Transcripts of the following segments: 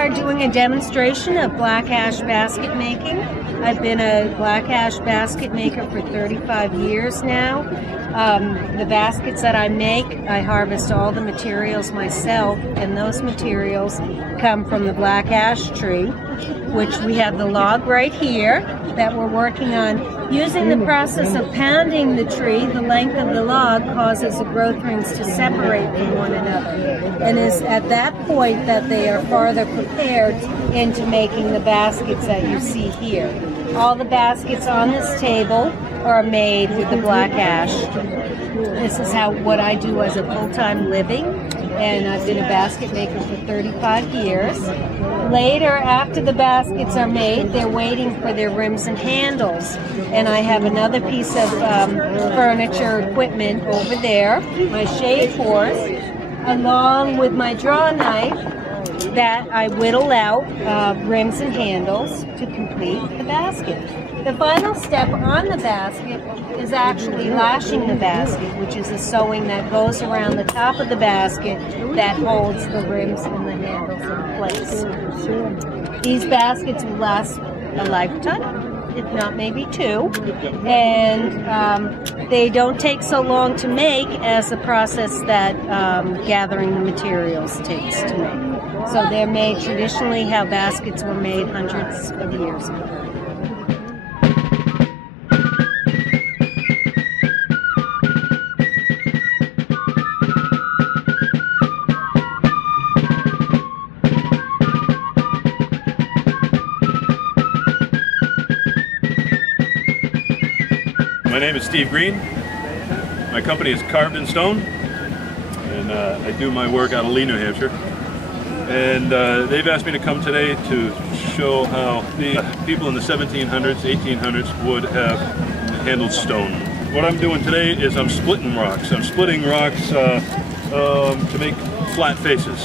are doing a demonstration of black ash basket making. I've been a black ash basket maker for 35 years now. The baskets that I make, I harvest all the materials myself, and those materials come from the black ash tree, which we have the log right here that we're working on. Using the process of pounding the tree, the length of the log causes the growth rings to separate from one another. And it's at that point that they are farther prepared into making the baskets that you see here. All the baskets on this table are made with the black ash. This is what I do as a full-time living, and I've been a basket maker for 35 years. Later, after the baskets are made, they're waiting for their rims and handles. And I have another piece of furniture equipment over there, my shave horse, along with my draw knife that I whittle out rims and handles to complete the basket. The final step on the basket is actually lashing the basket, which is a sewing that goes around the top of the basket that holds the rims and the handles in place. These baskets will last a lifetime, if not maybe two, and they don't take so long to make as the process that gathering the materials takes to make. So they're made traditionally how baskets were made hundreds of years ago. My name is Steve Green. My company is Carved in Stone, and I do my work out of Lee, New Hampshire. And they've asked me to come today to show how the people in the 1700s, 1800s would have handled stone. What I'm doing today is I'm splitting rocks. I'm splitting rocks to make flat faces.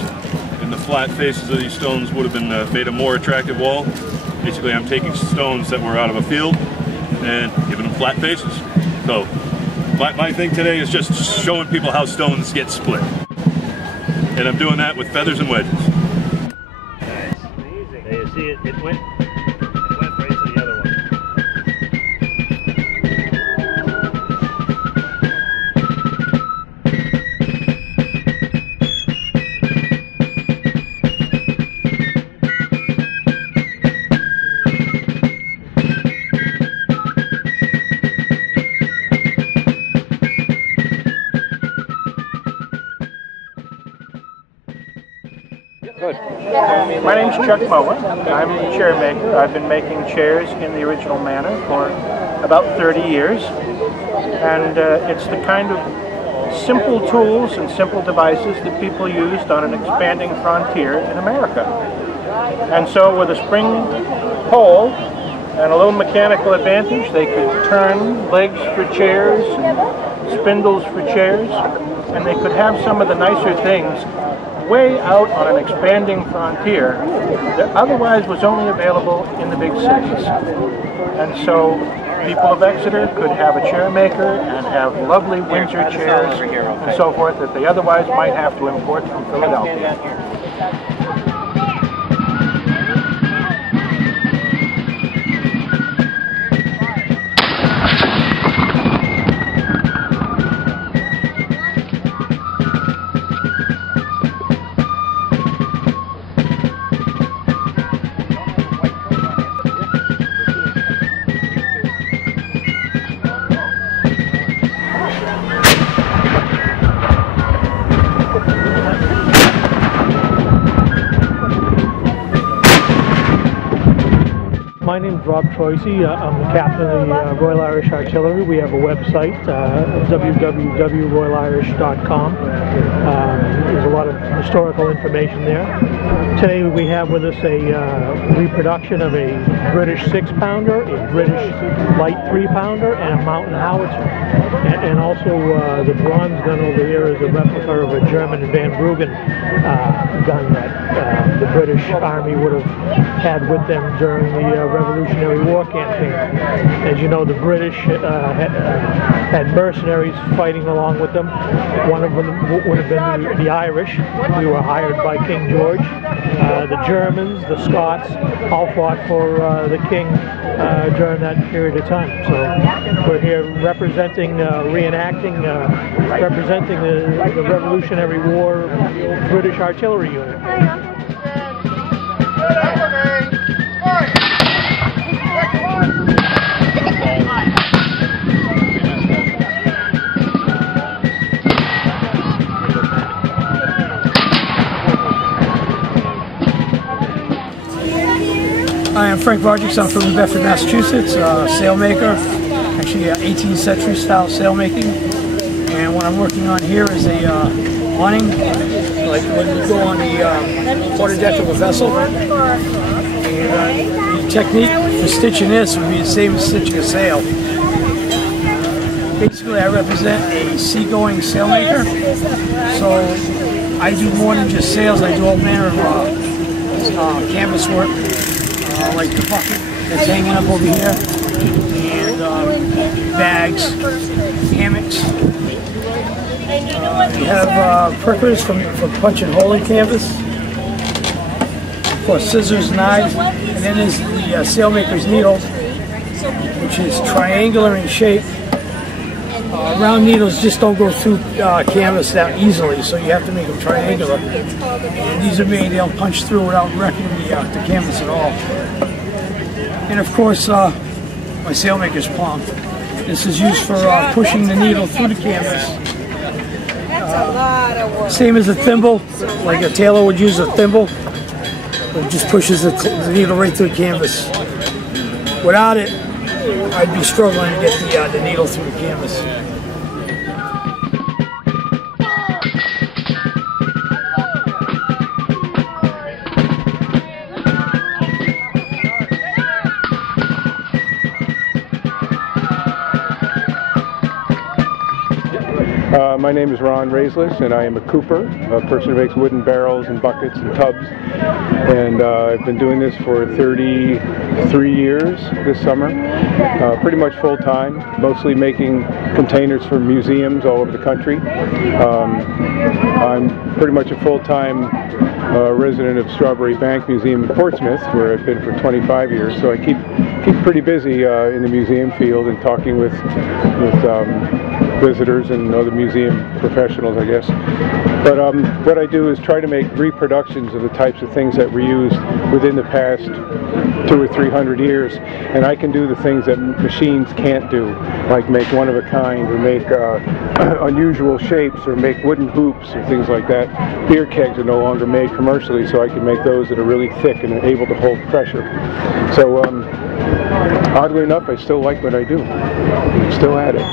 And the flat faces of these stones would have been made a more attractive wall. Basically, I'm taking stones that were out of a field and giving them flat faces. So my thing today is just showing people how stones get split. And I'm doing that with feathers and wedges. Nice. Amazing. There you see it went right to the other one. Good. My name's Chuck Mower. I'm a chair maker. I've been making chairs in the original manner for about 30 years. And it's the kind of simple tools and simple devices that people used on an expanding frontier in America. And so with a spring pole and a little mechanical advantage, they could turn legs for chairs, and spindles for chairs, and they could have some of the nicer things way out on an expanding frontier that otherwise was only available in the big cities. And so people of Exeter could have a chair maker and have lovely Windsor chairs and so forth that they otherwise might have to import from Philadelphia. My name is Troisi. I'm the captain of the Royal Irish Artillery. We have a website, www.royalirish.com. There's a lot of historical information there. Today we have with us a reproduction of a British 6-pounder, a British light 3-pounder, and a mountain howitzer. And also the bronze gun over here is a replica of a German Van Bruggen gun that the British Army would have had with them during the Revolutionary War campaign. As you know, the British had mercenaries fighting along with them. One of them would have been the Irish. We were hired by King George. The Germans, the Scots, all fought for the king during that period of time. So we're here representing, reenacting, representing the Revolutionary War British Artillery Unit. Hi, I'm Frank Rodriques. I'm from Bedford, Massachusetts, sailmaker, actually 18th century style sailmaking. And what I'm working on here is a awning, like when you go on the quarter deck of a vessel. And the technique for stitching this would be the same as stitching a sail. Basically, I represent a seagoing sailmaker, so I do more than just sails. I do all manner of canvas work. Like the bucket that's hanging up over here, and bags, hammocks. We have prickers for punching hole in canvas. Of course, scissors, knives, and then there's the sailmaker's needle, which is triangular in shape. Round needles just don't go through canvas that easily, so you have to make them triangular. And these are made, they'll punch through without wrecking the canvas at all. And of course, my sailmaker's plum. This is used for pushing the needle through the canvas. Same as a thimble, like a tailor would use a thimble. It just pushes the needle right through the canvas. Without it, I'd be struggling to get the needle through the canvas. My name is Raiselis, and I am a cooper, a person who makes wooden barrels and buckets and tubs. And I've been doing this for 33 years this summer, pretty much full-time, mostly making containers for museums all over the country. I'm pretty much a full-time resident of Strawberry Bank Museum in Portsmouth, where I've been for 25 years, so I keep pretty busy in the museum field and talking with visitors and other museum professionals, I guess. But what I do is try to make reproductions of the types of things that were used within the past 200 or 300 years, and I can do the things that machines can't do, like make one of a kind, or make unusual shapes, or make wooden hoops and things like that. Beer kegs are no longer made commercially, so I can make those that are really thick and able to hold pressure. So oddly enough, I still like what I do. I'm still at it.